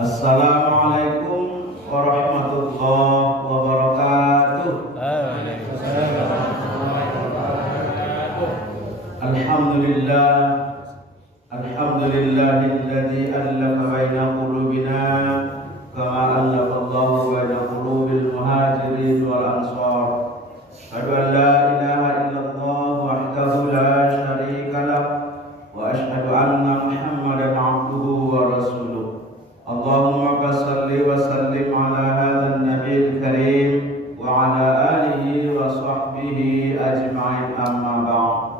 Assalamualaikum warahmatullahi wabarakatuh. Alhamdulillah, alhamdulillahilladzi allafa baina qulubina kama allafa Allahu baina qulubil muhajirin wal ansar. Asyhadu an la ilaha illallah wahdahu la syarika lah wa asyhadu anna Muhammadan abduhu wa rasuluh. Allahumma shalli wa sallim ala hadzal nabiyil karim wa ala alihi wa sahbihi ajma'in, amma ba'd.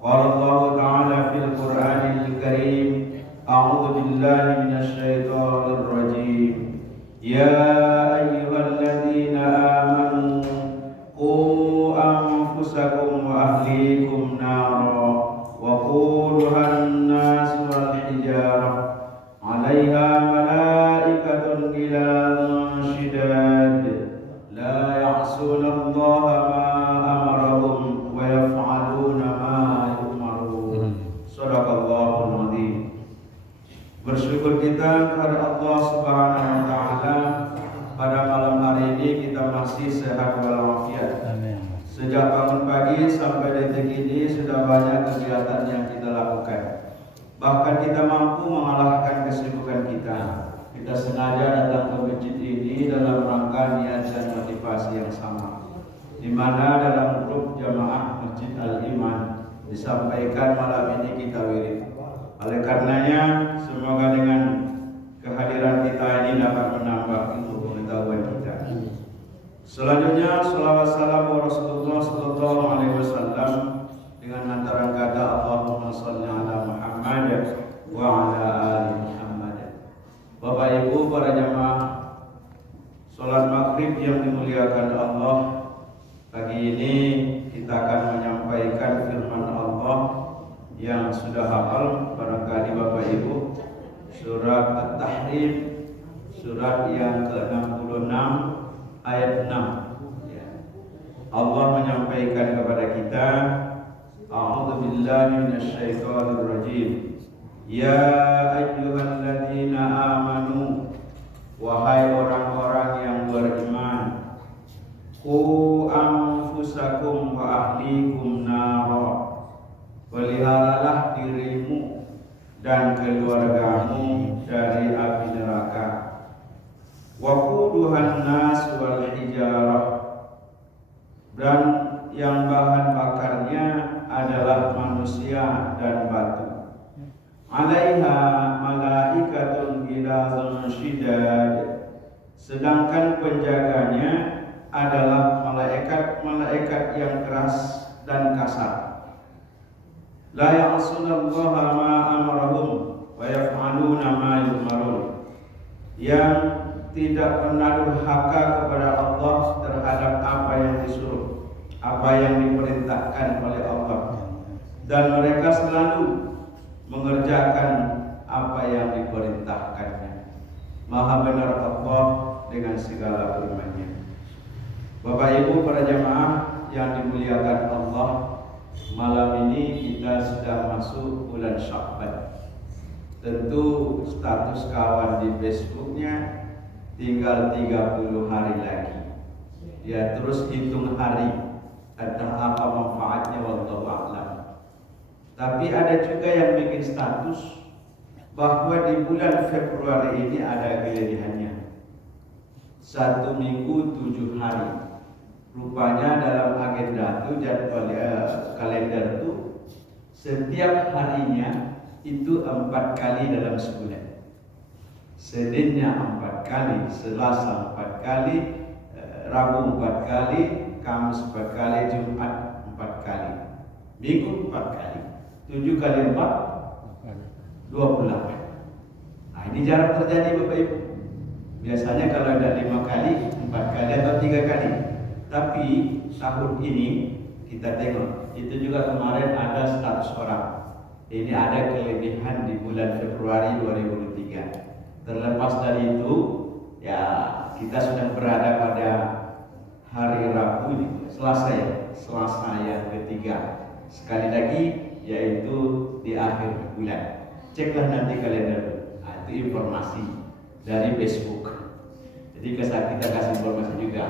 Qala Allah ta'ala fil Qur'anil Karim, a'udzu billahi minasy syaithanir rajim. Ya ayyuhalladzina amanu qu anfusakum wa ahlikum nara wa quduhan nas wal hijarah 'alaiha malaikatun ghiladun shidad la ya'suna Allaha ma amarahum wa yaf'aluna ma yu'marun. Shadaqallahul adzim. Bersyukur kita kepada Allah Subhanahu wa taala, pada malam hari ini kita masih sehat walafiat. Amin. Sejak bangun pagi sampai detik ini sudah banyak kegiatan yang kita lakukan. Bahkan kita mampu mengalahkan kesibukan kita. Kita sengaja datang ke masjid ini dalam rangka niat dan motivasi yang sama, di mana dalam grup jamaah Masjid Al-Iman disampaikan malam ini kita wirid. Oleh karenanya, semoga dengan kehadiran kita ini dapat menambah ilmu pengetahuan kita. Selanjutnya, salawat salam wa Rasulullah sallallahu alaihi wasallam dengan antara kata Allahumma shalli ala Muhammad wa ala ali Muhammad. Bapak Ibu para jamaah salat maghrib yang dimuliakan Allah, pagi ini kita akan menyampaikan firman Allah yang sudah hafal barangkali Bapak Ibu, surat At-Tahrim, surat yang ke-66 ayat 6. Allah menyampaikan kepada kita, a'udzu billahi minasyaitonir rajim. Ya ayyuhalladzina amanu, wahai orang-orang yang beriman, qu anfusakum wa ahlikum nara, peliharalah dirimu dan keluargamu dari api neraka. Waquduhan nas wal hijarah, dan yang bahan bakarnya adalah manusia dan batu. 'Alaiha malaikatun ghiladun shidad, sedangkan penjaganya adalah malaikat-malaikat yang keras dan kasar. La ya'sunallaha ma amarahum wa yaf'aluna ma yu'marun, yang tidak pernah durhaka kepada Allah terhadap apa yang disuruh, apa yang diperintahkan oleh Allah, dan mereka selalu mengerjakan apa yang diperintahkannya. Maha benar Allah dengan segala firman-Nya. Bapak Ibu para jamaah yang dimuliakan Allah, malam ini kita sudah masuk bulan Sya'ban. Tentu status kawan di Facebooknya tinggal 30 hari lagi. Dia terus hitung hari, entah apa manfaatnya, wallahu a'lam. Tapi ada juga yang bikin status bahwa di bulan Februari ini ada kelebihannya, 1 minggu 7 hari. Rupanya dalam agenda itu, jadwal kalender itu, setiap harinya itu 4 kali dalam sebulan. Seninnya 4 kali, Selasa 4 kali, Rabu 4 kali, Kamis 4 kali, Jumat 4 kali, Minggu 4 kali. 7 kali 4 28. Nah, ini jarang terjadi Bapak Ibu. Biasanya kalau ada 5 kali, 4 kali atau 3 kali. Tapi tahun ini kita tengok, itu juga kemarin ada 100 orang. Ini ada kelebihan di bulan Februari 2023. Terlepas dari itu, ya kita sudah berada pada hari Rabu ini, Selasa yang ketiga. Sekali lagi, yaitu di akhir bulan. Ceklah nanti kalender, itu informasi. dari Facebook. Jadi kita kasih informasi juga.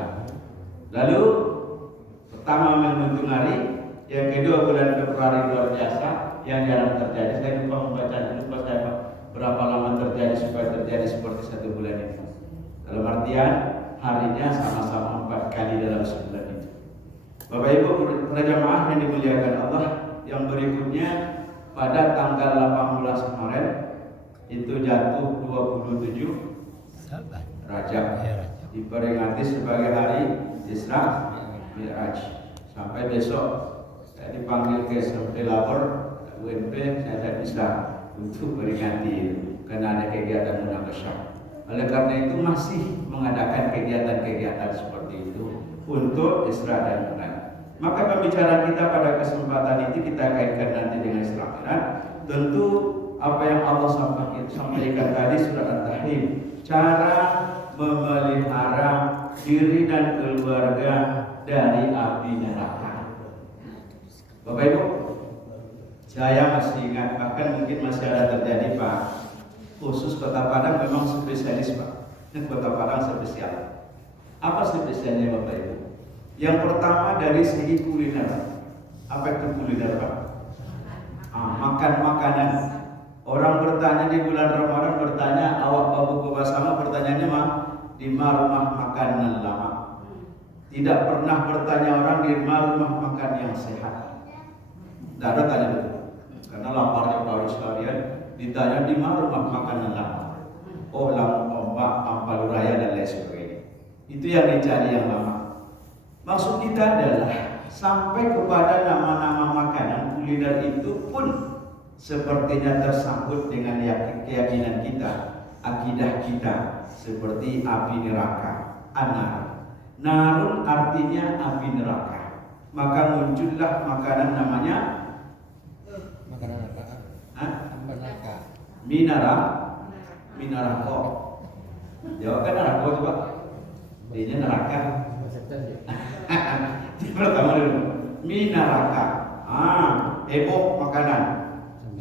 Lalu pertama menghitung hari, yang kedua bulan Februari luar biasa, yang jarang terjadi. Saya lupa saya berapa lama terjadi supaya terjadi seperti 1 bulan ini. Dalam artian harinya sama-sama 4 kali dalam sebulan itu. Bapak Ibu para jamaah yang dimuliakan Allah, yang berikutnya pada tanggal 18 kemarin itu jatuh 27 Rajab, diperingati sebagai hari Isra Mi'raj. Sampai besok saya dipanggil ke SMP lapor UNP, saya tidak bisa untuk peringati karena ada kegiatan munakasyah. Oleh karena itu masih mengadakan kegiatan-kegiatan seperti itu untuk Isra dan Mi'raj. Maka pembicaraan kita pada kesempatan ini kita kaitkan nanti dengan Isra Mi'raj. Tentu apa yang Allah sampaikan tadi surat At-Tahrim, cara memelihara diri dan keluarga dari api neraka. Bapak Ibu, saya masih ingat, bahkan mungkin masih ada terjadi Pak. Khusus Kota Padang memang spesialis Pak. Ini Kota Padang spesial. Apa spesialnya Bapak Ibu? Yang pertama dari segi kuliner. Apa itu kuliner Pak? Makan makanan. Orang bertanya di bulan Ramadan, bertanya awak babu kebasama, bertanyanya mah di rumah makan lama. Tidak pernah bertanya orang di rumah makan yang sehat. Tidak ada tanya itu. Karena laparnya baru sekalian ditanya di rumah makan lama. Oh, Ombak, Ampaluraya dan lain sebagainya. Itu yang dicari yang lama. Maksud kita adalah sampai kepada nama-nama makanan kuliner itu pun sepertinya tersangkut dengan keyakinan kita, akidah kita, seperti api neraka, anar. Narun artinya api neraka. Maka muncullah makanan namanya makanan apa? Neraka. Minarako. Jawab kan neraka coba. Dia neraka. Pertama dulu. Minaraka. Ebok makanan.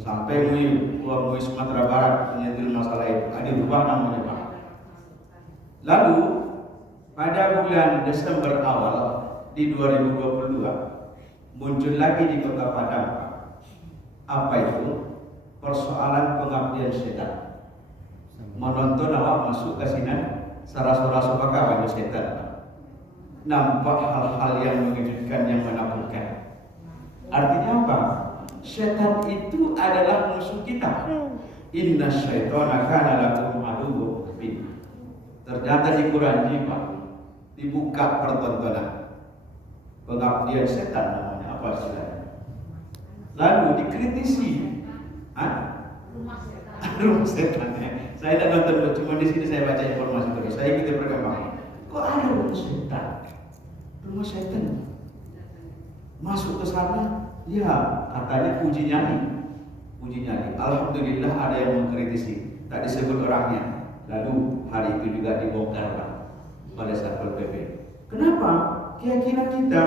Sampai MUI Sumatera Barat menyentuh masalah itu. Ada berubah namanya Pak. Lalu pada bulan Desember awal di 2022 muncul lagi di Kota Padang Pak. Apa itu? Persoalan pengabdian setan. Menonton awak masuk ke sini, sarah-sarah kawan setan Pak. Nampak hal-hal yang mengejutkan, yang menakutkan. Artinya apa? Setan itu adalah musuh kita. Inna syaitana kana lakum aduwwun mubin. Ternyata di Quran ini Pak, dibuka pertontonan pengabdian setan namanya apa istilahnya. Lalu dikritisi, rumah setan ya. Saya tidak nonton, cuma di sini saya baca informasi terus. Saya ikuti perkembangan. Kok ada rumah setan? Rumah setan masuk ke sana? Ya, katanya uji nyali. Alhamdulillah ada yang mengkritisi. Tak disebut orangnya. Lalu hari itu juga dibongkar Pak pada Satpol PP. Kenapa? Keyakinan kita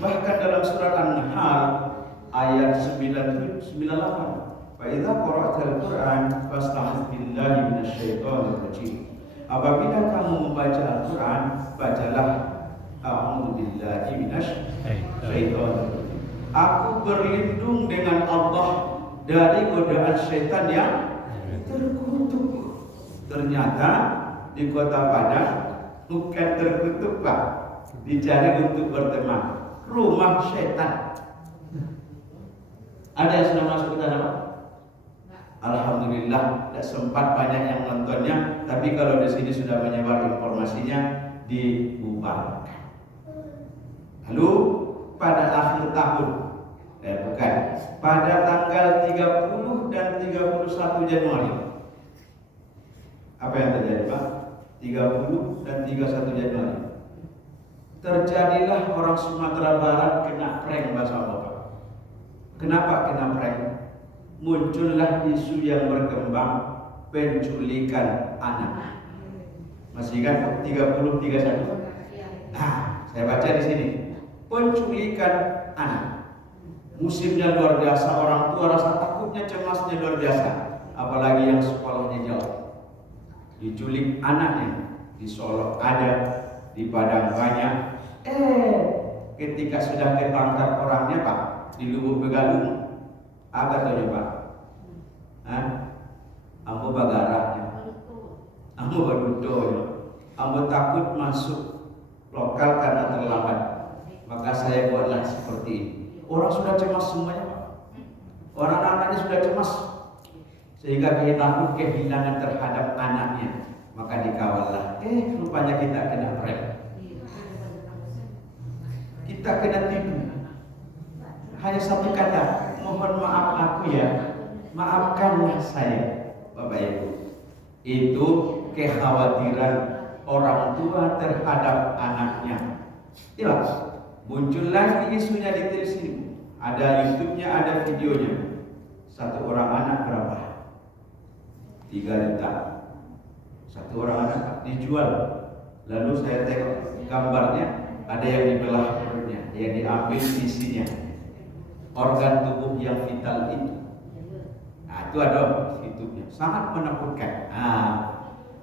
bahkan dalam surat An-Nahl ayat 98. Fa idza qara'tal Qur'an fasta'idz billahi minasyaitonir rajim. Apabila kamu membaca Al-Qur'an, bacalah a'udzu billahi minasyaitonir rajim. Aku berlindung dengan Allah dari godaan syaitan yang terkutuk. Ternyata di Kota Padang bukan terkutuk Pak, dicari untuk berteman. Rumah syaitan. Ada yang sudah masuk ke sana Pak? Alhamdulillah, tidak sempat banyak yang nontonnya, tapi kalau di sini sudah menyebar informasinya, dibubarkan. Lalu pada akhir tahun, pada tanggal 30 dan 31 Januari. Apa yang terjadi Pak? 30 dan 31 Januari. Terjadilah orang Sumatera Barat kena prank bahasa Bapak. Kenapa kena prank? Muncullah isu yang berkembang penculikan anak. Masih ingat 30 31? Nah, saya baca di sini. Penculikan anak. Musimnya luar biasa, orang tua rasa takutnya, cemasnya luar biasa, apalagi yang sekolahnya jauh. diculik anaknya, di Solo ada, di Padang banyak. Ketika sudah ketangkap orangnya Pak, di Lubuk Begalung, apa tuh Pak? Ambo bagarahnya, ambo badudo, ambo takut masuk lokal karena terlambat. Maka saya buatlah seperti ini. Orang sudah cemas semuanya Pak. Orang anaknya sudah cemas, sehingga dia takut kehilangan terhadap anaknya. Maka dikawallah. Rupanya kita kena rem. Kita kena tipu. Hanya satu kata, mohon maaf aku ya, maafkanlah saya, Bapak Ibu. Itu kekhawatiran orang tua terhadap anaknya. Ya, muncul lagi isunya di televisi. Ada YouTube-nya, ada videonya. Satu orang anak berapa? 3 juta. Satu orang anak dijual. Lalu saya tengok gambarnya, ada yang dibelah perutnya, yang diambil sisinya, organ tubuh yang vital itu. Itu ada YouTube-nya, sangat menakutkan.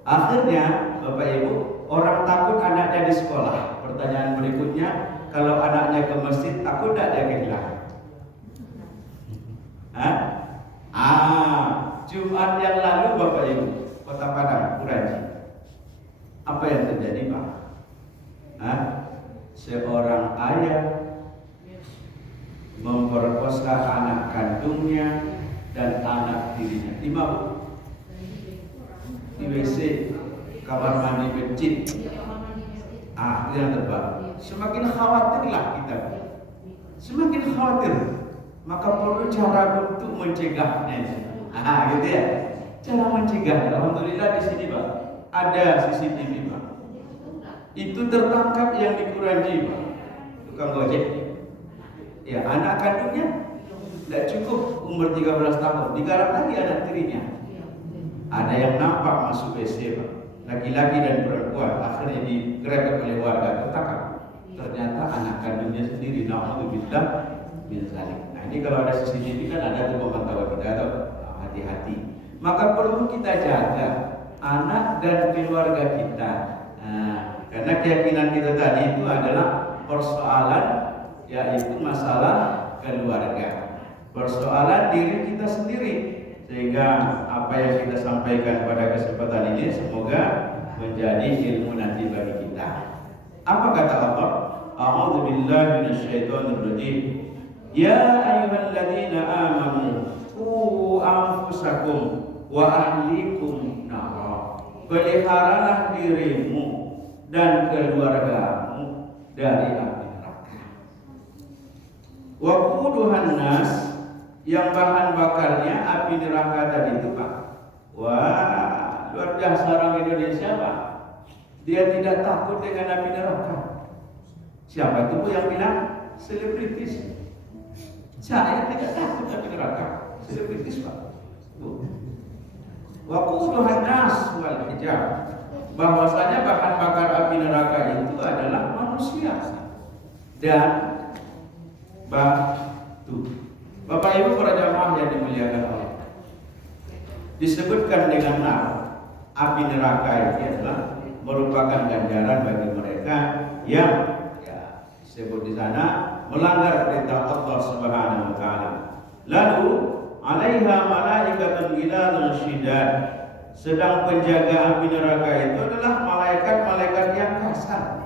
Akhirnya Bapak Ibu, orang takut anaknya di sekolah. Pertanyaan berikutnya, kalau anaknya ke masjid, takut tidak dia kehilangan? Jumat yang lalu Bapak Ibu, Kota Padang, Kuraji, apa yang terjadi Pak? Seorang ayah memperkosa anak kandungnya dan anak tirinya. Di mana? Di WC, kamar mandi masjid. Itu yang terbaru. Semakin khawatirlah kita. Semakin khawatir, maka perlu cara untuk mencegahnya. Gitu ya. Cara mencegah. Alhamdulillah di sini Pak ada CCTV Pak. Itu tertangkap yang di Kuranji Pak, tukang gojek. Ya, anak kandungnya tidak cukup umur 13 tahun, digarap lagi anak tirinya. Ada yang nampak masuk WC Pak, laki-laki dan perempuan. Akhirnya digerebek oleh warga, tertangkap. Ternyata anak kandungnya sendiri. Na'udzubillah min dzalik. Nah ini kalau ada CCTV kan ada tuh pemantauan kita tuh. Hati-hati. Maka perlu kita jaga anak dan keluarga kita. Karena keyakinan kita tadi itu adalah persoalan, yaitu masalah keluarga, persoalan diri kita sendiri. Sehingga apa yang kita sampaikan pada kesempatan ini semoga menjadi ilmu nanti bagi kita. Apa kata Allah? A'udzubillahi minasyaitonirrajim. Ya ayyuhalladzina amanu qu anfusakum wa ahlikum nara. Peliharalah dirimu dan keluargamu dari api neraka. Wa quduhan nas, yang bahan bakarnya api neraka tadi itu Pak. Wah, luar biasa orang Indonesia Pak. Dia tidak takut dengan api neraka. Siapa itu Bu yang bilang? Selebritis. Saya tidak takut api neraka. Selebritis Pak. Wa quduhan nas wal hijab. Bahwasanya bahan bakar api neraka itu adalah manusia dan batu. Bapak Ibu para jamaah yang dimuliakan Allah, disebutkan dengan api neraka ini adalah merupakan ganjaran bagi mereka yang disebut di sana melanggar perintah Allah Subhanahu wa taala. Lalu alaiha malaikatun ghiladun syidad. Sedang penjaga api neraka itu adalah malaikat-malaikat yang kasar,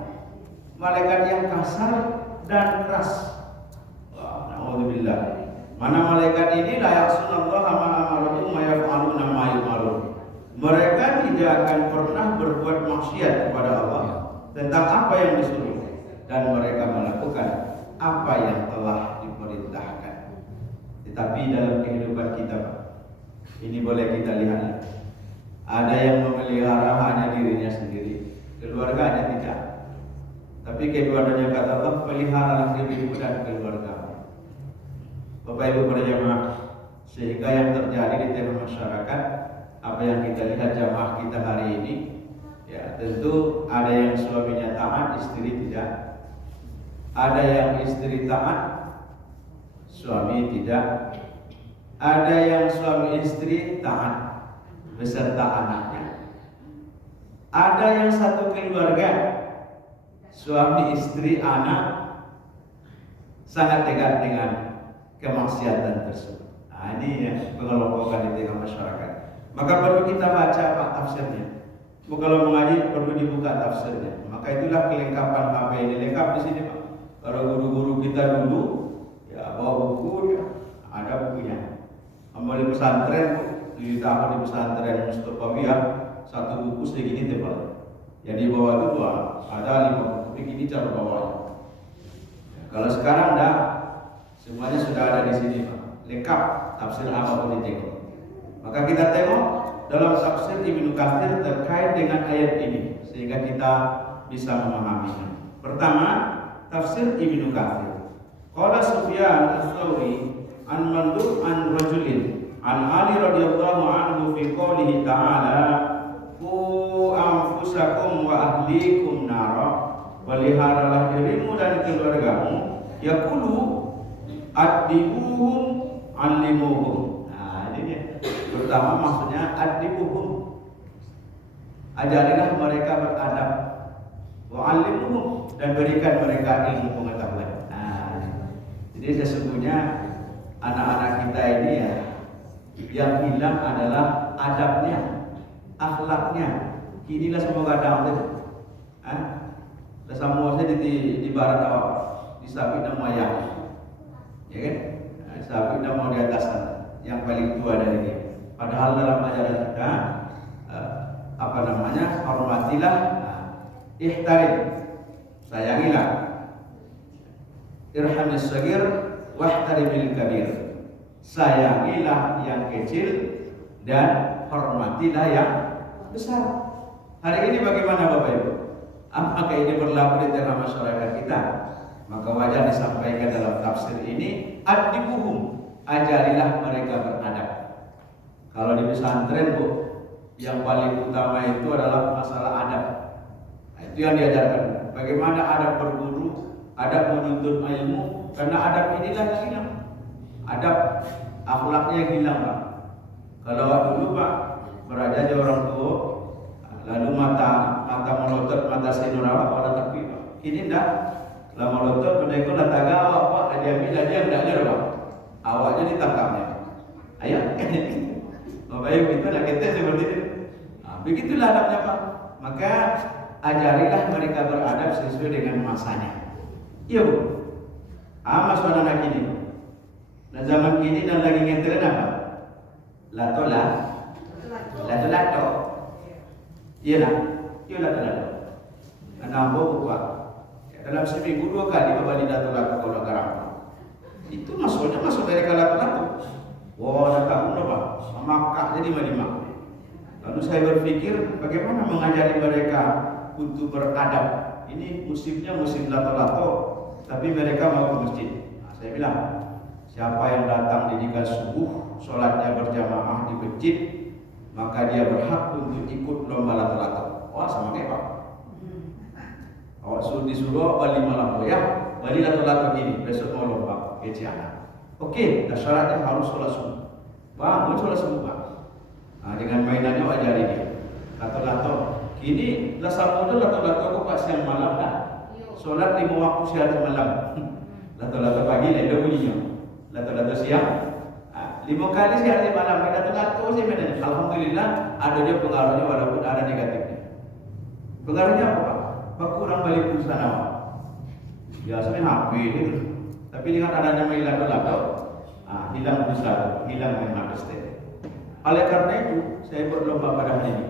malaikat yang kasar dan keras. Alhamdulillah. Mana malaikat ini la ya'sunallaha ma amarahum wa yaf'aluna ma yu'marun. Mereka tidak akan pernah berbuat maksiat kepada Allah tentang apa yang disuruh, dan mereka melakukan apa yang telah diperintahkan. Tetapi dalam kehidupan kita, ini boleh kita lihat. Ada yang memelihara hanya dirinya sendiri, keluarganya tidak. Tapi keduanya kata Allah, peliharalah dirimu dan keluarga. Bapak Ibu para jamaah, sehingga yang terjadi di tengah masyarakat, apa yang kita lihat jamaah kita hari ini, ya tentu ada yang suaminya taat, istri tidak. Ada yang istri taat, suami tidak. Ada yang suami istri taat beserta anaknya. Ada yang satu keluarga, suami, istri, anak sangat dekat dengan kemaksiatan tersebut. Nah, ini yang pengelompokan di tengah masyarakat. Maka perlu kita baca Pak tafsirnya. Kalau mengaji perlu dibuka tafsirnya. Maka itulah kelengkapan HP ini, lengkap di sini Pak. Kalau guru-guru kita dulu ya bawa buku, ya, ada bukunya. Kembali pesantren, 7 tahun di pesantren Mustofawiyah, satu buku segini tebal. Yang di bawah itu ada 5 buku, begini cara bawahnya. Ya, kalau sekarang dah semuanya sudah ada di sini Pak, lengkap tafsir apapun ditengok. Maka kita tengok dalam tafsir Ibnu Katsir terkait dengan ayat ini sehingga kita bisa memahaminya. Pertama, tafsir Ibnu Katsir. Qala Sufyan ats-Tsauri an Mandub an rajulin an Ali radhiyallahu anhu fi qoulihi ta'ala qu anfusakum wa ahlikum nara, peliharalah dirimu dan keluargamu, yaqulu adibuhum allimuhum. Nah, ini dia. Pertama maksudnya adibuhum, ajarilah mereka beradab, wa allimuhum, dan berikan mereka ilmu pengetahuan. Nah, jadi sesungguhnya anak-anak kita ini ya, yang hilang adalah adabnya, akhlaknya. Inilah semoga ada itu. Semua saya di barat awak, di sapi dan maya, ya kan? Sapi dan mau di atas sana, yang paling tua dari dia. Padahal dalam ajaran kita, hormatilah, ihtarim, sayangilah, irhamis sagir, wahtarimil kabir, sayangilah yang kecil dan hormatilah yang besar. Hari ini bagaimana Bapak Ibu? Apakah ini berlaku di tengah masyarakat kita? Maka wajar disampaikan dalam tafsir ini, adibuhum, ajarilah mereka beradab. Kalau di pesantren Bu, yang paling utama itu adalah masalah adab. Nah, itu yang diajarkan. Bagaimana adab berguru, adab menuntut ilmu, karena adab inilah yang hilang. Adab akhlaknya yang hilang Pak. Kalau dulu Pak beraja orang tua, lalu mata melotot, mata sinurawa pada tepi Pak. Ini enggak, lah melotot pendekor lah tagawa Pak, dia bilang dia enggak nyerah Pak. Awaknya ditangkapnya. Ayo, Bapak Ibu itu nak kita seperti itu. Nah, begitulah adabnya Pak. Maka ajarilah mereka beradab sesuai dengan masanya. Iya Bu. Masuk anak kini. Nah zaman kini dan lagi ngetren apa? Lato. Iya lah. Iya lato. Kenapa Pak? Dalam seminggu 2 kali Bapak di lato kalau garam. Itu masuk dari lato. Wah, ada kamu Pak. Maka jadi lima. Lalu saya berpikir bagaimana mengajari mereka untuk beradab. Ini musimnya musim lato-lato, tapi mereka mau ke masjid. Nah, saya bilang, siapa yang datang didirikan subuh, sholatnya berjamaah di masjid, maka dia berhak untuk ikut lomba lato-lato. Wah, sama kayak Pak. Awak disuruh balik malam ya, balik lato-lato gini, besok mau lomba kecianan. Oke, syaratnya harus sholat subuh. Bangun sholat subuh Pak. Nah, dengan mainannya ajari dia. Lato-lato. Kini dasar model lato-lato kok pas siang malam dah. Sholat 5 waktu siang malam. Lato-lato pagi lah dia bunyinya. Lato-lato siang. 5 kali siang di malam. Lato-lato sih mainannya. Alhamdulillah ada dia pengaruhnya walaupun ada negatifnya. Pengaruhnya apa Pak? Pak kurang balik pulsa nama. Biasanya HP itu. Tapi dengan adanya main lato-lato, hilang pulsa, hilang main HP. Oleh karena itu, saya berlomba pada hari ini.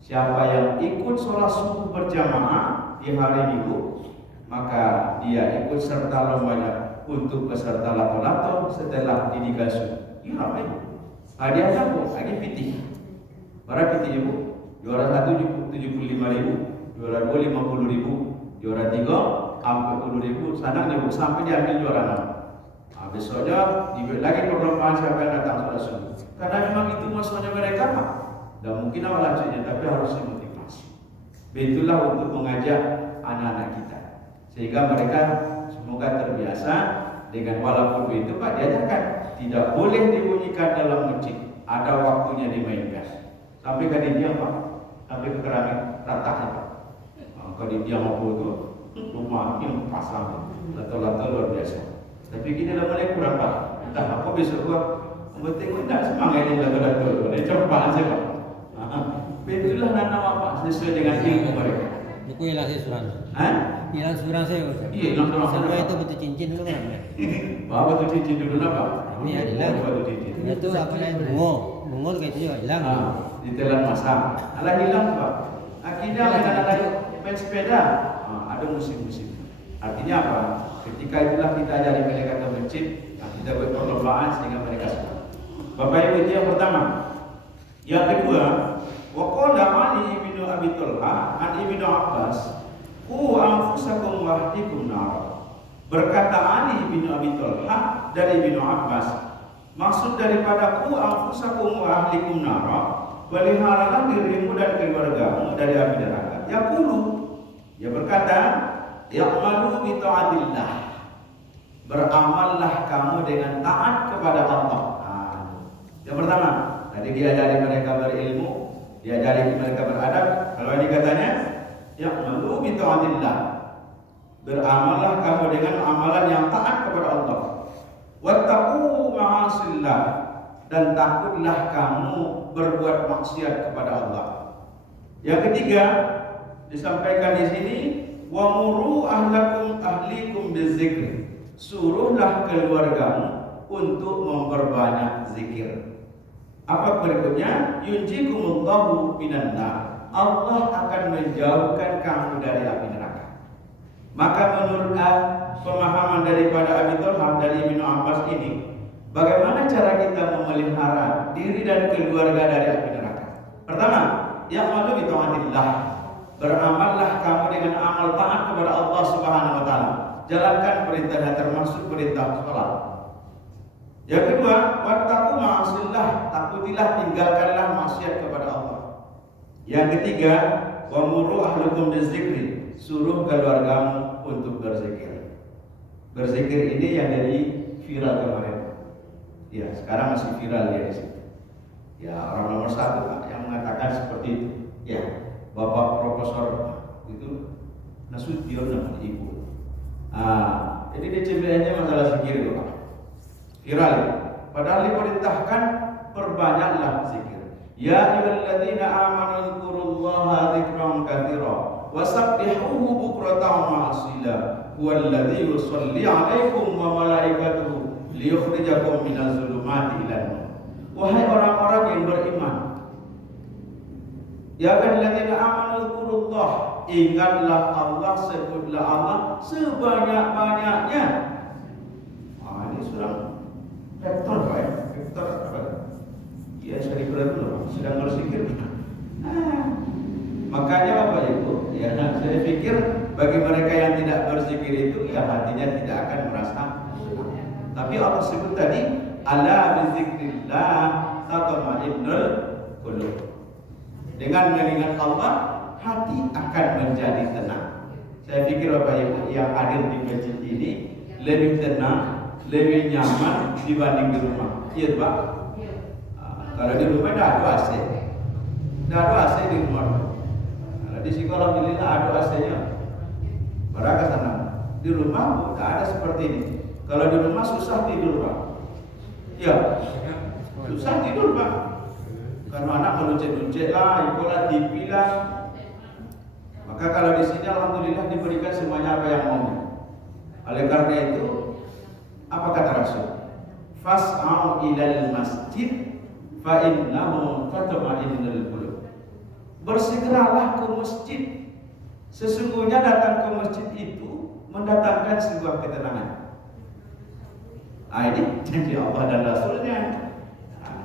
Siapa yang ikut sholat subuh berjamaah di hari Minggu, maka dia ikut serta lombanya untuk peserta lato-lato setelah didikan subuh. Ini apa itu? Hadiahnya Bu, lagi pitih. Para pitih Ibu, juara 1 75.000, juara 2 50.000, juara 3 40.000, sadangnya Bu sampai diambil juara 6. Besoknya dibuat lagi perlombaan siapa yang datang sholat subuh. Karena memang itu maksudnya mereka Pak. Dan mungkin awal lanjutnya, tapi harus dimotivasi. Itulah untuk mengajak anak-anak kita, sehingga mereka semoga terbiasa dengan walaupun itu Pak diajarkan tidak boleh dibunyikan dalam masjid, ada waktunya dimainkan. Sampai kali dia Pak, sampai ke keramik ratanya Pak. Kalau di Tiongkok itu rumah yang pasang lato-lato luar biasa. Tapi gini lah mulai kurang Pak. Entah apa besok gua penting tidak semangat ini lato-lato. Ini cempaan saya Pak. Itulah nama Pak sesuai dengan ilmu mereka. Buku hilang sih suran. Hah? Hilang suran saya. Iya, hilang suran. Sampai itu betul cincin dulu kan. Bawa batu cincin dulu apa? Ini ya hilang. Batu cincin. Itu apa namanya bungo kayak itu juga hilang. Ditelan masang. Alah hilang Pak. Akhirnya anak-anak main sepeda. Ada musim-musim. Artinya apa? Ketika itulah kita ajari mereka ke masjid, kita buat perlombaan sehingga mereka suka. Bapak Ibu itu yang pertama. Yang kedua, waqala Ali bin Abi Thalha an Ibnu Abbas, "Qu anfusakum wa ahlikum nar." Berkata Ali bin Abi Thalha dari Ibnu Abbas, maksud daripada qu anfusakum wa ahlikum nar, peliharalah dirimu dan keluargamu dari api neraka. Yaqulu, dia berkata, ya'malu bi ta'atillah. Beramallah kamu dengan taat kepada Allah. Yang pertama, tadi diajari mereka berilmu, diajari mereka beradab. Kalau ini katanya, ya'malu bi ta'atillah. Beramallah kamu dengan amalan yang taat kepada Allah. Wattaqu ma'asillah, dan takutlah kamu berbuat maksiat kepada Allah. Yang ketiga disampaikan di sini, wa muru ahlikum bizikri. Suruhlah keluargamu untuk memperbanyak zikir. Apa berikutnya? Yunjikumullahu minan nar. Allah akan menjauhkan kamu dari api neraka. Maka menurut pemahaman daripada Abi Thalha dari Ibnu Abbas ini, bagaimana cara kita memelihara diri dan keluarga dari api neraka? Pertama, ya'malu bi ta'atillah. Beramallah kamu dengan amal taat kepada Allah Subhanahu wa taala. Jalankan perintahnya termasuk perintah salat. Yang kedua, wattaqu ma'asillah. Takutilah, tinggalkanlah maksiat kepada Allah. Yang ketiga, wa muru ahlukum bizikri. Suruh keluargamu untuk berzikir. Berzikir ini yang jadi viral kemarin. Ya, sekarang masih viral ya di situ. Ya, orang nomor satu Pak yang mengatakan seperti itu. Ya, Bapak Profesor itu Nasution nama ibu. Jadi dia cemilahnya masalah zikir Pak. Viral. Padahal diperintahkan perbanyaklah zikir. Ya ayyuhalladzina amanu dzkurullaha dzikran katsira wasabbihuhu bukratan wa asila. Huwallazi yusalli 'alaikum wa malaikatuhu liyukhrijakum minaz zulumati ilan nur. Wahai orang-orang yang beriman, ya ayyuhalladzina amanu dzkurullah, ingatlah Allah, sebutlah Allah sebanyak-banyaknya. Ini surah Vektor Pak ya? Vektor apa? Ya saya dikira dulu sedang berzikir. Makanya Bapak Ibu, ya saya pikir bagi mereka yang tidak berzikir itu, ya hatinya tidak akan merasa senang. Tapi Allah sebut tadi, ala bizikrillah tatma'innul qulub. Dengan mengingat Allah, hati akan menjadi tenang. Saya pikir Bapak Ibu yang hadir di masjid ini lebih tenang, lebih nyaman dibanding di rumah. Iya Pak? Kalau di rumah tidak ada AC. Tidak ada AC di rumah. Kalau di sekolah alhamdulillah ada AC-nya. Mereka sana. Di rumah tidak ada seperti ini. Kalau di rumah susah tidur Pak. Iya. Susah tidur Pak. Karena anak meluncet-luncet lah, ikolah, TV lah. Maka kalau di sini alhamdulillah diberikan semuanya apa yang mau. Oleh karena itu, apa kata Rasul? Fas'au ilal masjid fa innahu tatma'innul qulub. Bersegeralah ke masjid. Sesungguhnya datang ke masjid itu mendatangkan sebuah ketenangan. Ini janji Allah dan Rasulnya.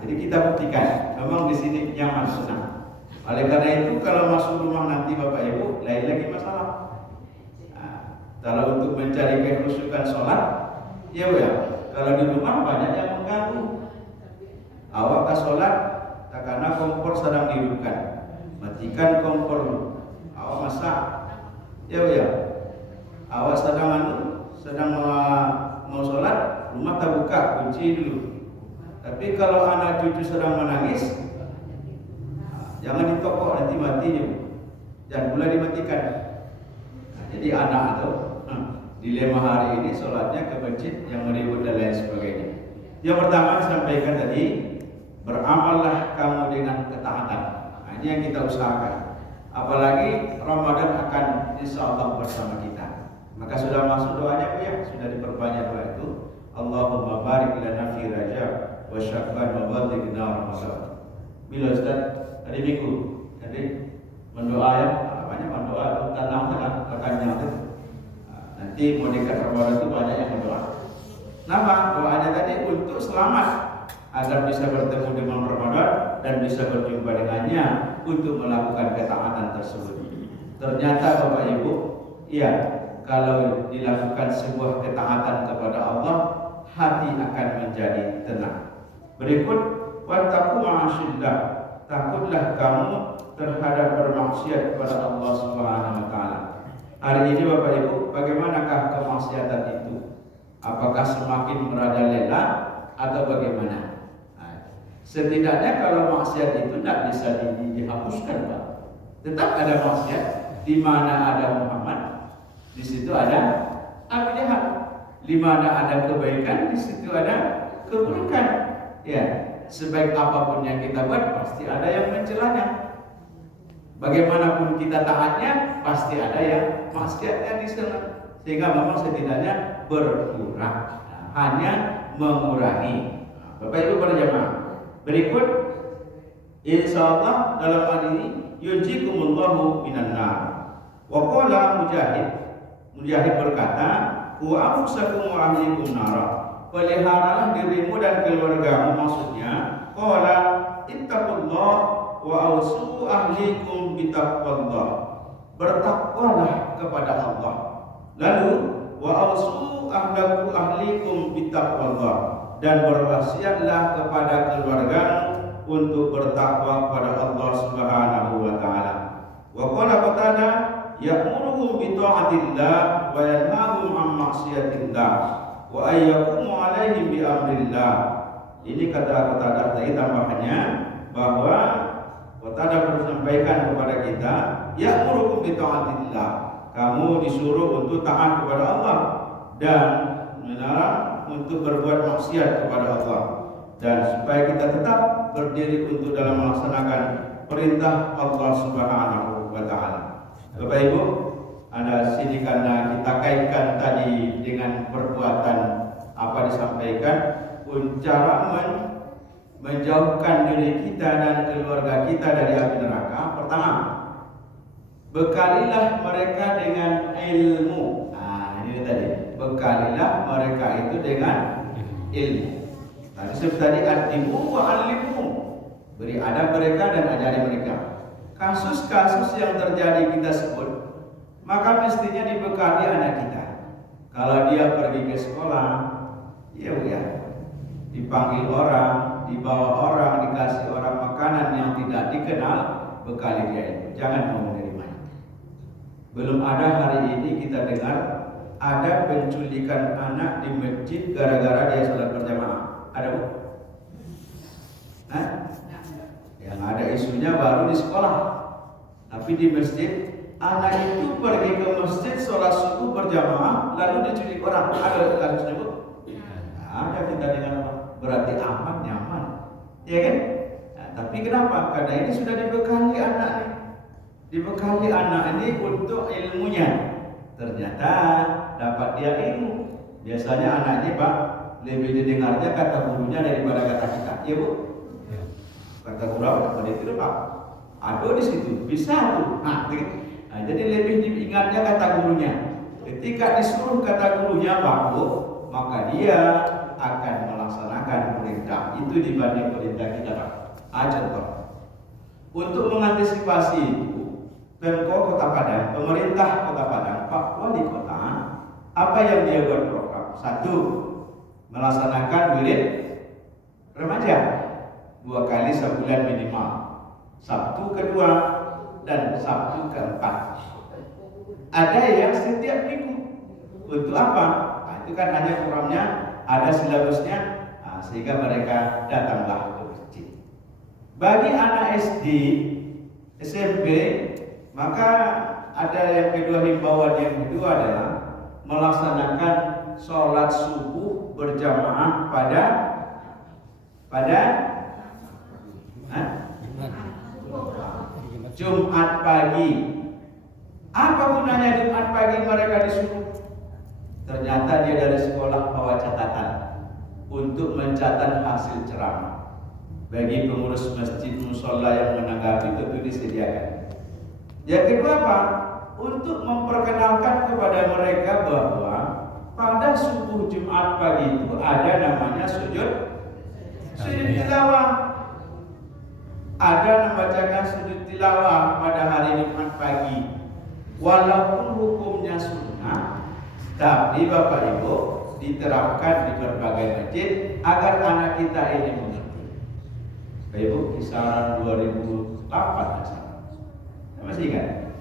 Jadi kita buktikan, memang di sini nyaman, senang. Oleh karena itu, kalau masuk rumah nanti Bapak Ibu, lain lagi masalah. Kalau untuk mencari kekhusyukan sholat, ya Bu ya. Kalau di rumah banyak yang mengganggu. Awak ke sholat, tak karena kompor sedang dihidupkan, matikan kompor. Awak masak, ya Bu ya. Awak sedang mau sholat, rumah tak buka, kunci dulu. Tapi kalau anak cucu sedang menangis, Jangan ditokok nanti matinya. Jangan pula dimatikan. Nah, jadi anak itu dilema hari ini sholatnya ke masjid yang meribut dan lain sebagainya. Yang pertama disampaikan tadi, beramallah kamu dengan ketaatan. Nah, ini yang kita usahakan. Apalagi Ramadan akan insyaallah bersama kita. Maka sudah masuk doanya ya, sudah diperbanyak doa itu. Allahumma barik lana fi Rajab wa Sya'ban wa ballighna Ramadan. Bila Ustaz hari Minggu tadi mendoa ya, banyak mendoa tanam rekannya itu. Nanti mau dekat Ramadan itu banyak yang berdoa. Nama doanya tadi untuk selamat agar bisa bertemu dengan Ramadan dan bisa berjumpa dengannya untuk melakukan ketaatan tersebut. Ternyata Bapak Ibu, iya, kalau dilakukan sebuah ketaatan kepada Allah, hati akan menjadi tenang. Berikut, wattaqu ma'asyillah, takutlah kamu terhadap bermaksiat kepada Allah Subhanahu wa taala. Hari ini Bapak Ibu, bagaimanakah kemaksiatan itu? Apakah semakin merajalela atau bagaimana? Setidaknya kalau maksiat itu tidak bisa dihapuskan, Pak. Tetap ada maksiat. Di mana ada Muhammad, di situ ada Abu Jahal. Di mana ada kebaikan, di situ ada keburukan. Ya, sebaik apapun yang kita buat, pasti ada yang mencelanya. Bagaimanapun kita taatnya, pasti ada yang maksiatnya di sana. Sehingga memang setidaknya berkurang, hanya mengurangi. Bapak Ibu berjamaah. Berikut, insyaallah dalam hal ini yunjikumullahu minan nar. Wa qala Mujahid berkata, wa anfusakum wa ahlikum nara. Peliharalah dirimu dan keluargamu, maksudnya qala ittaqullah wa ausu ahlikum bitaqwallah. Bertakwalah kepada Allah. Lalu wa ausu ahlikum bitaqwallah, dan berwasiatlah kepada keluargamu untuk bertakwa kepada Allah Subhanahu wa taala. Wa qala Qatadah ya'muruhum bi ta'atillah wa yanhahum 'an ma'siyatillah wa ayyaqumu 'alaihim bi amrillah. Ini kata Qatadah tadi tambahannya bahwa Qatadah menyampaikan kepada kita, ya'muruhum bi ta'atillah, kamu disuruh untuk taat kepada Allah dan melarang untuk berbuat maksiat kepada Allah, dan supaya kita tetap berdiri untuk dalam melaksanakan perintah Allah Subhanahu wa taala. Bapak Ibu, Anda sini karena kita kaitkan tadi dengan perbuatan apa disampaikan, cara menjauhkan diri kita dan keluarga kita dari api neraka. Pertama, bekalilah mereka dengan ilmu. Nah, ini tadi, bekalilah mereka itu dengan ilmu. Tadi seperti tadi, adimu wa alimu, beri adab mereka dan ajari mereka. Kasus-kasus yang terjadi kita sebut, maka mestinya dibekali anak kita. Kalau dia pergi ke sekolah, ya dipanggil orang, dibawa orang, dikasih orang makanan yang tidak dikenal, bekali dia itu. Jangan mau menerimanya. Belum ada hari ini kita dengar ada penculikan anak di masjid gara-gara dia sholat berjamaah. Ada bu? Hah? Yang ada isunya baru di sekolah. Tapi di masjid, anak itu pergi ke masjid sholat subuh berjamaah lalu diculik orang. Ada kasusnya bu? Ada, kita dengar. Berarti aman, nyaman, ya kan? Nah, tapi kenapa? Karena ini sudah dibekali anak ini. Dibekali anak ini untuk ilmunya. Ternyata dapat dia ilmu. Biasanya anak ini Pak lebih didengarnya kata gurunya daripada kata kita. Iya bu? Ya. Kata guru apa itu Pak? Aduh di situ bisa tuh. Nah, jadi lebih diingatnya kata gurunya. Ketika disuruh kata gurunya Pak Bu, maka dia akan melaksanakan perintah itu dibanding perintah kita Pak. Contoh. Untuk mengantisipasi itu, Pemko Kota Padang, pemerintah Kota Padang, Pak Wali Kota, apa yang dia buat program? Satu, melaksanakan wirid remaja 2 kali sebulan minimal, Sabtu kedua dan Sabtu keempat. Ada yang setiap minggu. Untuk apa? Nah, itu kan hanya programnya, ada silabusnya, sehingga mereka datanglah ke masjid. Bagi anak SD SMP, maka ada yang kedua, himbauan yang kedua adalah melaksanakan sholat subuh berjamaah pada Jumat pagi. Apa gunanya Jumat pagi mereka disuruh? Ternyata dia dari sekolah bawa catatan untuk mencatat hasil ceramah. Bagi pengurus masjid musola yang menanggapi itu disediakan. Yang kedua apa? Untuk memperkenalkan kepada mereka bahwa pada subuh Jumat pagi itu ada namanya sujud tilawah. Ada membacakan sujud tilawah pada hari Jumat pagi. Walaupun hukumnya sunnah, tapi Bapak Ibu diterapkan di berbagai masjid agar anak kita ini mengerti. Bapak Ibu, kisaran 2008 masih kan?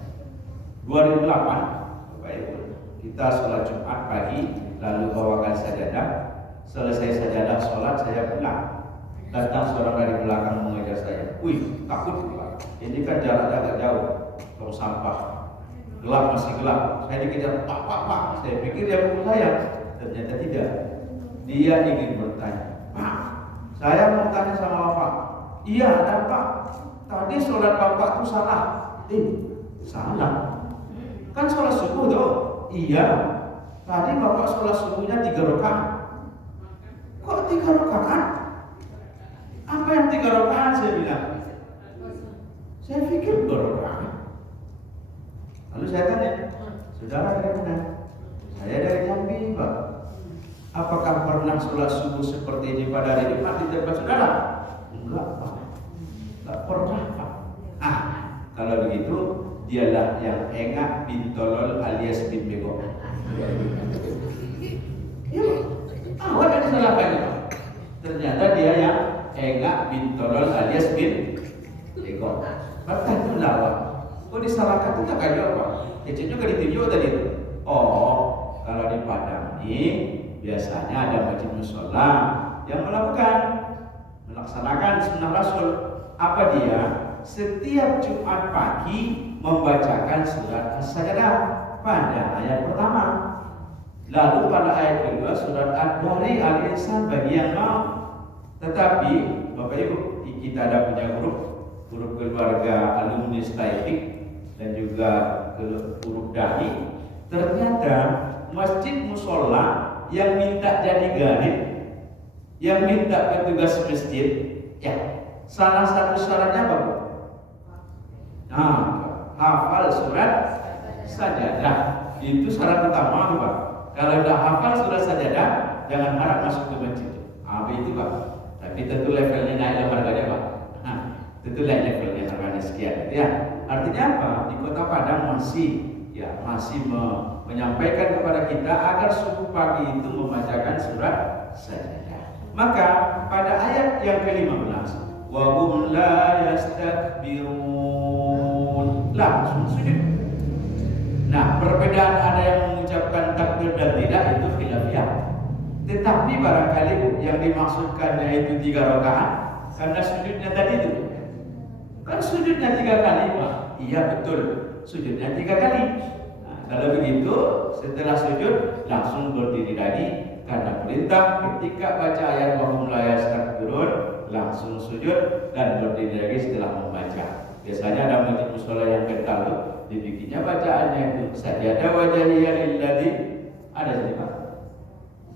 2008 Bapak Ibu, kita sholat Jumat pagi, lalu bawakan sajadah. Selesai sajadah sholat, saya pulang. Datang seorang dari belakang mengejar saya. Wih, takut Pak. Ini kan jaraknya agak jauh, tong sampah. Gelap, masih gelap. Saya dikejar, Pak. Saya pikir dia pukul saya. Ternyata tidak. Dia ingin bertanya. Pak, saya mau tanya sama Bapak. Iya, ada Pak. Tadi sholat Bapak itu salah. Salah. Kan sholat subuh tuh. Iya. Tadi Bapak sholat subuhnya 3 rakaat. Kok 3 rakaat? Apa yang 3 rakaat? Saya bilang. Saya pikir 2 rakaat. Lalu saya tanya, saudara dari mana? Saya dari Jambi, Pak. Apakah pernah sholat subuh seperti ini pada hari Jumat di tempat saudara? Enggak, Pak. Enggak pernah, Pak. Kalau begitu, dialah yang engak bin tolol alias bin bego. Apa yang disalahkan, Pak? Ternyata dia yang engak bin tolol alias bin bego. Bahkan itu lawan. Kok disalahkan itu tak kayak apa? Kecil juga ditunjuk tadi itu. Oh, kalau di Padang ini biasanya ada masjid musola yang melaksanakan sunnah Rasul. Apa dia? Setiap Jumat pagi membacakan surat As-Sajdah pada ayat pertama. Lalu pada ayat kedua surat Ad-Dari Al-Insan bagi yang mau. Tetapi Bapak Ibu, kita ada punya grup keluarga alumni Staifik dan juga grup dahi. Ternyata masjid musola yang minta jadi garib, yang minta petugas masjid, ya salah satu syaratnya apa, Bu? Hafal surat sajadah. Itu syarat utama, Pak. Kalau udah hafal surat sajadah, jangan harap masuk ke masjid. Itu, Pak. Tapi tentu levelnya naik harganya, Pak. Tentu levelnya harganya sekian, ya. Artinya apa? Di Kota Padang masih menyampaikan kepada kita agar subuh pagi itu membacakan surat sajadah. Maka pada ayat yang ke-15, wa hum la yastakbirun, langsung sujud. Nah, perbedaan ada yang mengucapkan takbir dan tidak itu khilafiyah. Tetapi barangkali yang dimaksudkannya itu 3 rakaat karena sujudnya tadi itu. Kan sujudnya 3 kali, Pak. Iya betul, sujudnya 3 kali. Nah, kalau begitu setelah sujud langsung berdiri lagi karena perintah ketika baca ayat wa hum la yastakbirun langsung sujud dan berdiri lagi setelah membaca. Biasanya ada masjid musola yang kental, dibikinnya bacaannya itu sajadah wajhiyya lilladzi ada jadi, Pak.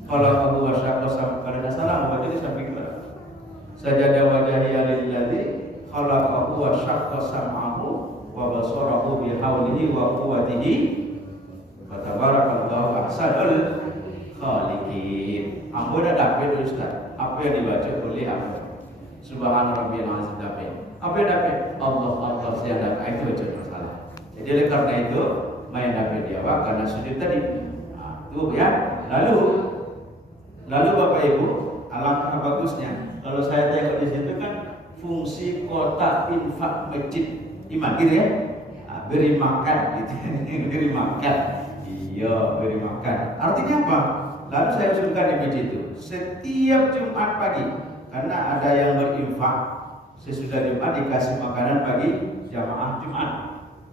Kalau Abu Wasyaqqa kalau tidak salah baca di samping mana? Sajadah wajhiyya lilladzi khalaqahu wa syaqqa sam'ahu wa basarahu bihaulihi wa quwwatihi wa tabarakallahu ahsanul khaliqin. Ampun ada dapat Ustaz. Apa yang dibaca oleh apa? Subhana rabbiyal azim dapat. Apa yang dapat? Allah saya dapat. Itu baca masalah. Jadi oleh karena itu main dapat dia karena sujud tadi. Itu ya. Lalu Bapak Ibu, alangkah bagusnya kalau saya tengok di situ kan fungsi kota infak masjid imam gitu ya. Beri makan gitu. Beri makan. Iya, beri makan. Artinya apa? Lalu saya usulkan di masjid itu setiap Jumat pagi karena ada yang berinfak sesudah Jumat dikasih makanan bagi jamaah Jumat.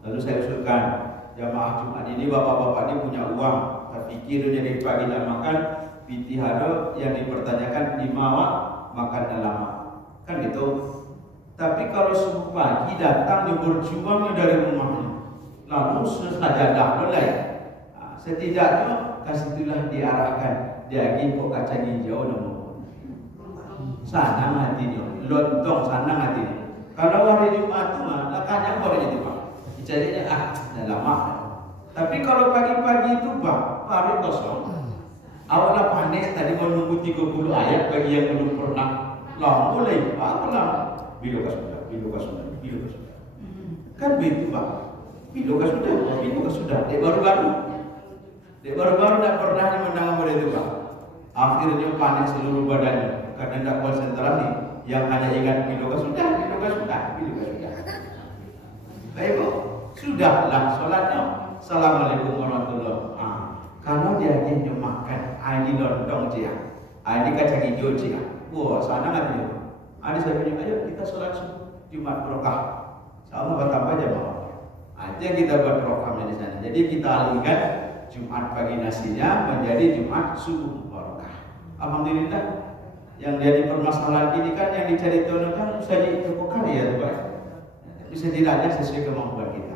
Lalu saya usulkan, jamaah Jumat ini bapak-bapak ini punya uang, tapi kiranya dari pagi dan makan, pitihado yang dipertanyakan di mawa makan lama, kan gitu. Tapi kalau subuh pagi datang dia berjuang dari rumahnya, lalu sesajadah mulai, setidaknya kasih itulah diarahkan, daging kok kacang hijau namun sana hatinya, lontong sana hatinya. Kalau hari Jumat tu mah, lakanya boleh jadi pak, dicarinya dah lama. Tapi kalau pagi-pagi itu pak, hari kosong. Awalnya panik tadi mau nunggu 30 ayat bagi yang belum pernah. Lama mulai, apa lama? Bila sudah. Kan begitu pak. Bila sudah. Dek baru-baru tak pernah menang pada itu pak. Akhirnya panik seluruh badannya karena tidak konsentrasi. Yang hanya ingat bila sudah. Baik bu, sudahlah sholatnya. Assalamualaikum warahmatullahi wabarakatuh. Kalau dia ingin makan, ini lontong cia, ini kacang hijau cia. Wah, sana nggak dia. Ada saya punya, ayo kita sholat Jumat berkah. Sama bertambah jamaah. Aja kita buat programnya di sana. Jadi kita alihkan Jumat pagi nasinya menjadi Jumat subuh berkah. Alhamdulillah. Yang jadi permasalahan ini kan yang dicari Tuhan kan bisa dicukupkan ya Pak. Bisa tidaknya sesuai kemampuan kita.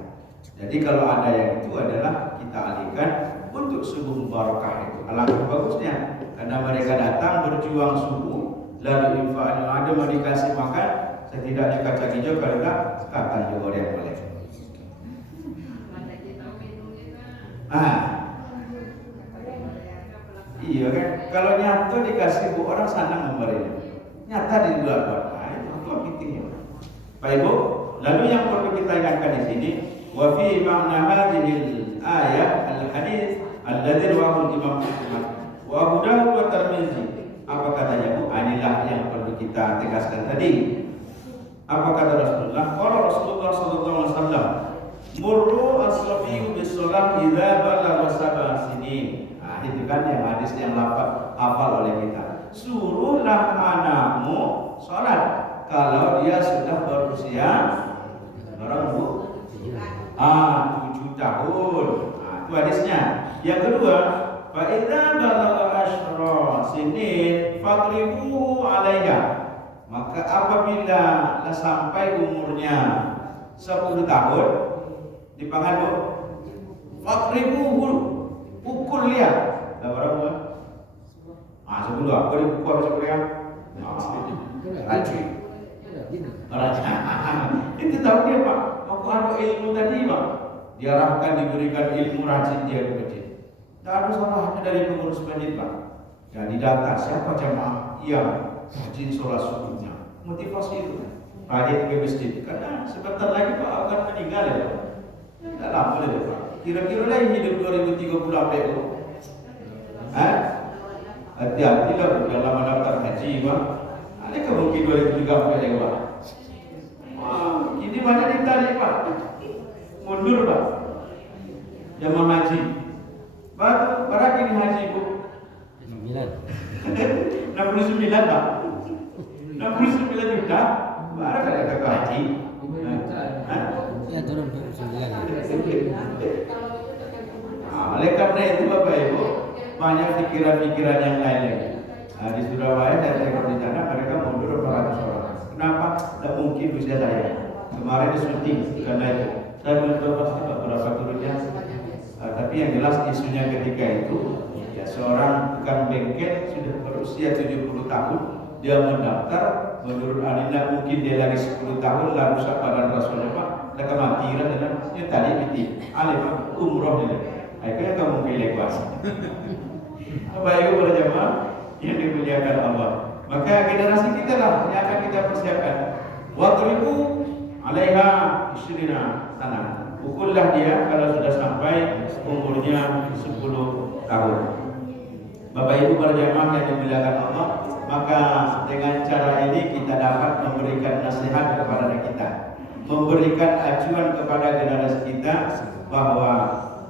Jadi kalau ada yang itu adalah kita alihkan untuk subuh barokah itu. Alangkah bagusnya karena mereka datang berjuang subuh, lalu infak yang ada mau dikasih makan, setidaknya kacang hijau kalau enggak kacang juga dia boleh. Iya kan, kalau nyata dikasih bu orang senang memberinya, nyata di luar itu apa fitihnya. Baik bu, lalu yang perlu kita ingatkan di sini, wa fi ma'na hadhil ayat al-hadis alladzi rawahu Imam Ahmad wa Abu Dawud wa Tirmizi. Apa katanya bu? Inilah yang perlu kita tegaskan tadi. Apa kata Rasulullah? Qala Rasulullah sallallahu alaihi wasallam, murru as-sabiyyu bis-shalah idza balagha sab'a sinin. Itu kan yang hadis yang hafal oleh kita. Suruhlah anakmu sholat kalau dia sudah berusia berapa bu? 7 tahun. Itu hadisnya. Yang kedua, fa idza balagha asyra sinin fadribu 'alaiha. Maka apabila sampai umurnya 10 tahun dipangan bu, fadribu pukul dia. Dah berapa? Sebelum apa dipukul sebenarnya? Raja. Itu tahu dia pak. Aku ada ilmu tadi pak. Diarahkan diberikan ilmu rajin dia ke masjid. Tak ada salahnya dari pengurus masjid pak. Ya didata siapa jamaah yang rajin sholat subuhnya. Motivasi itu. Rajin ke masjid. Karena sebentar lagi pak akan meninggal ya pak. Tak lama lagi pak. Kira-kira lagi hidup 2030 apa itu? Hati-hatilah dalam mendaftar haji pak. Ada mungkin 2030 ya pak. Ini banyak ditarik pak. Mundur pak. Zaman haji. Baru kini haji bu. 69 pak. 69 juta. Baru ada haji. Ya turun 29. Oleh karena itu Bapak Ibu banyak pikiran-pikiran yang lain. Di Surabaya dan di sana mereka mundur 400 orang. Kenapa? Tidak mungkin bisa saya. Kemarin disunting karena itu. Saya belum tahu pasti berapa turunnya. Tapi yang jelas isunya ketika itu ya seorang tukang bengkel sudah berusia 70 tahun dia mendaftar menurut Alina mungkin dia lagi 10 tahun lalu sahabat Rasulnya Pak mereka mati dan dia tadi piti alif umroh ini akhirnya kamu pilih kuasa. Bapak Ibu para jemaah yang dimuliakan Allah, maka generasi kita lah yang akan kita persiapkan. Wadribu 'alaiha isyrina sana. Pukullah dia kalau sudah sampai umurnya 10 tahun. Bapak Ibu para jemaah yang dimuliakan Allah, maka dengan cara ini kita dapat memberikan nasihat kepada kita, memberikan acuan kepada generasi kita bahwa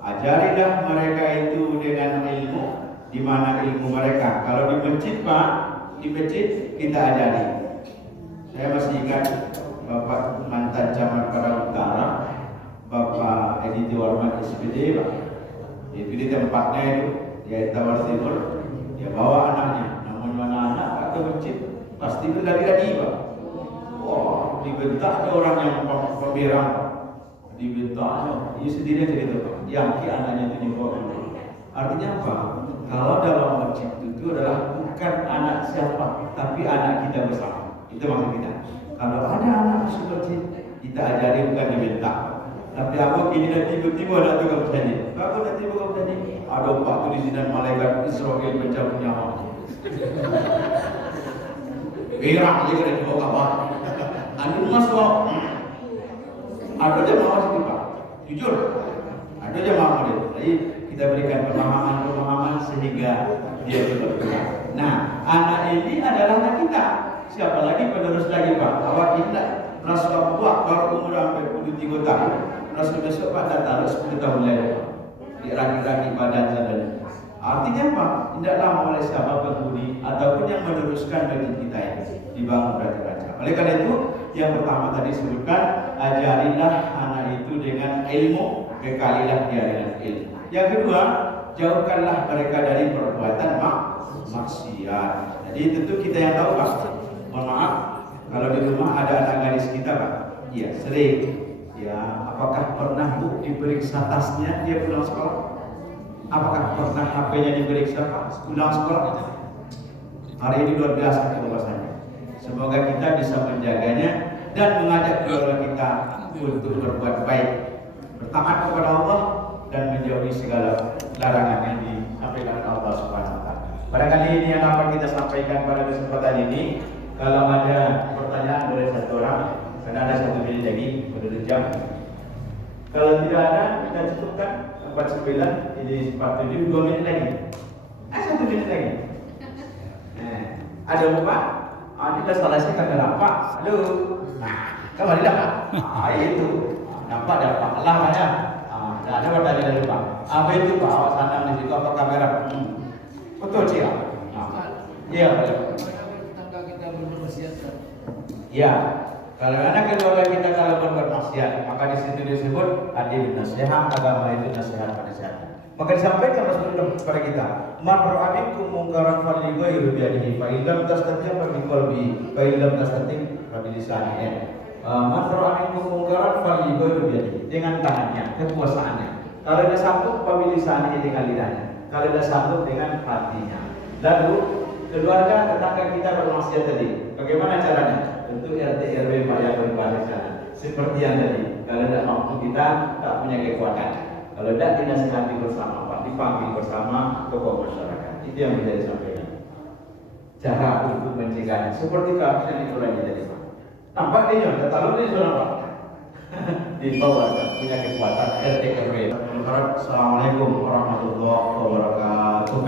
ajarilah mereka itu dengan ilmu, di mana ilmu mereka. Kalau di masjid Pak, di masjid kita ajari. Saya masih ingat Bapak mantan Camat Padang Utara, Bapak Edi Tiwarman SPD, Pak. Itu di tempatnya itu, di Tawar Timur, dia bawa anaknya, namanya anak Pak ke masjid, pasti itu dari Pak. Wah, dibentaknya orang yang pemberang, dibentaknya, dia sendiri cerita Pak, yang anaknya itu dibawa. Artinya apa? Kalau dalam masjid itu adalah bukan anak siapa, tapi anak kita bersama. Itu maksud kita. Kalau ada anak masuk masjid, kita ajari bukan dibentak. Tapi aku ini dan tiba-tiba anak itu kamu tadi. Aku nanti kamu tadi. Ada Pak tu di sini malaikat Israel mencabut nyawa. Berang dia kena dibawa kawan. Anu masuk. Ada jemaah sini Pak. Jujur. Ada jemaah dia. Jadi kita berikan pemahaman sehingga dia berpegang. Nah, anak ini adalah anak kita. Siapa lagi penerus lagi Pak? Awak tidak. Rasul buat baru umur sampai 23 tahun. Rasul besok Pak datang 10 tahun lagi. Diraki-raki badan saudara. Artinya apa? Tidak lama oleh siapa penghuni ataupun yang meneruskan bagi kita ini dibangun raja-raja. Oleh karena itu, yang pertama tadi sebutkan, ajarilah anak itu dengan ilmu, bekalilah dia dengan ilmu. Yang kedua, jauhkanlah mereka dari perbuatan maksiat. Jadi tentu kita yang tahu Pak. Mohon maaf, kalau di rumah ada anak gadis kita Pak. Iya, sering. Ya, apakah pernah Bu diperiksa tasnya dia pulang sekolah? Apakah pernah HP-nya diperiksa Pak pulang sekolah? Hari ini luar biasa kebebasannya. Semoga kita bisa menjaganya dan mengajak keluarga kita untuk berbuat baik, bertaat kepada Allah dan menjauhi segala larangan yang disampaikan Allah Subhanahu wa taala. Barangkali ini yang dapat kita sampaikan pada kesempatan ini. Kalau ada pertanyaan boleh satu orang, karena ada 1 menit lagi, menurut jam. Kalau tidak ada, kita cukupkan 49, ini 47, 2 menit lagi. 1 menit lagi. Ada apa Pak? Kita selesai kagak nampak. Halo. Nah, kamu tidak Pak? Itu. Nampak dah Pak. Allah ya. Ada pertanyaan dari Pak. Apa itu Pak? Awak sanam di situ apa kamera? Betul sih ya. Iya, boleh. Ya, kalau anak keluarga kita kalau berbuat maksiat, maka di situ disebut adil nasihat, agama itu nasihat pada siapa. Maka disampaikan Rasulullah kepada kita, "Man ra'a minkum munkaran falyughayyirhu bi yadihi, fa in lam tastati' fa bi qalbihi, fa in lam tastati' fa bi lisanihi." Man ra'a minkum munkaran falyughayyirhu bi yadihi, dengan tangannya, kekuasaannya. Kalau dia sanggup, fa bi lisanihi, dengan lidahnya. Kalau dia sanggup, dengan hatinya. Lalu keluarga tetangga kita bermaksiat tadi, bagaimana caranya? Tentu RT RW Pak yang berbasis sana. Seperti yang tadi, kalau tidak mampu kita tak punya kekuatan. Kalau tidak dinasihati bersama Pak, dipanggil bersama tokoh masyarakat. Itu yang menjadi sampaikan. Cara untuk mencegahnya seperti kasus yang dikurangi tadi Pak. Nampak dia, kalau dia sudah Pak. Di bawah punya kekuatan RT RW. Assalamualaikum warahmatullahi wabarakatuh.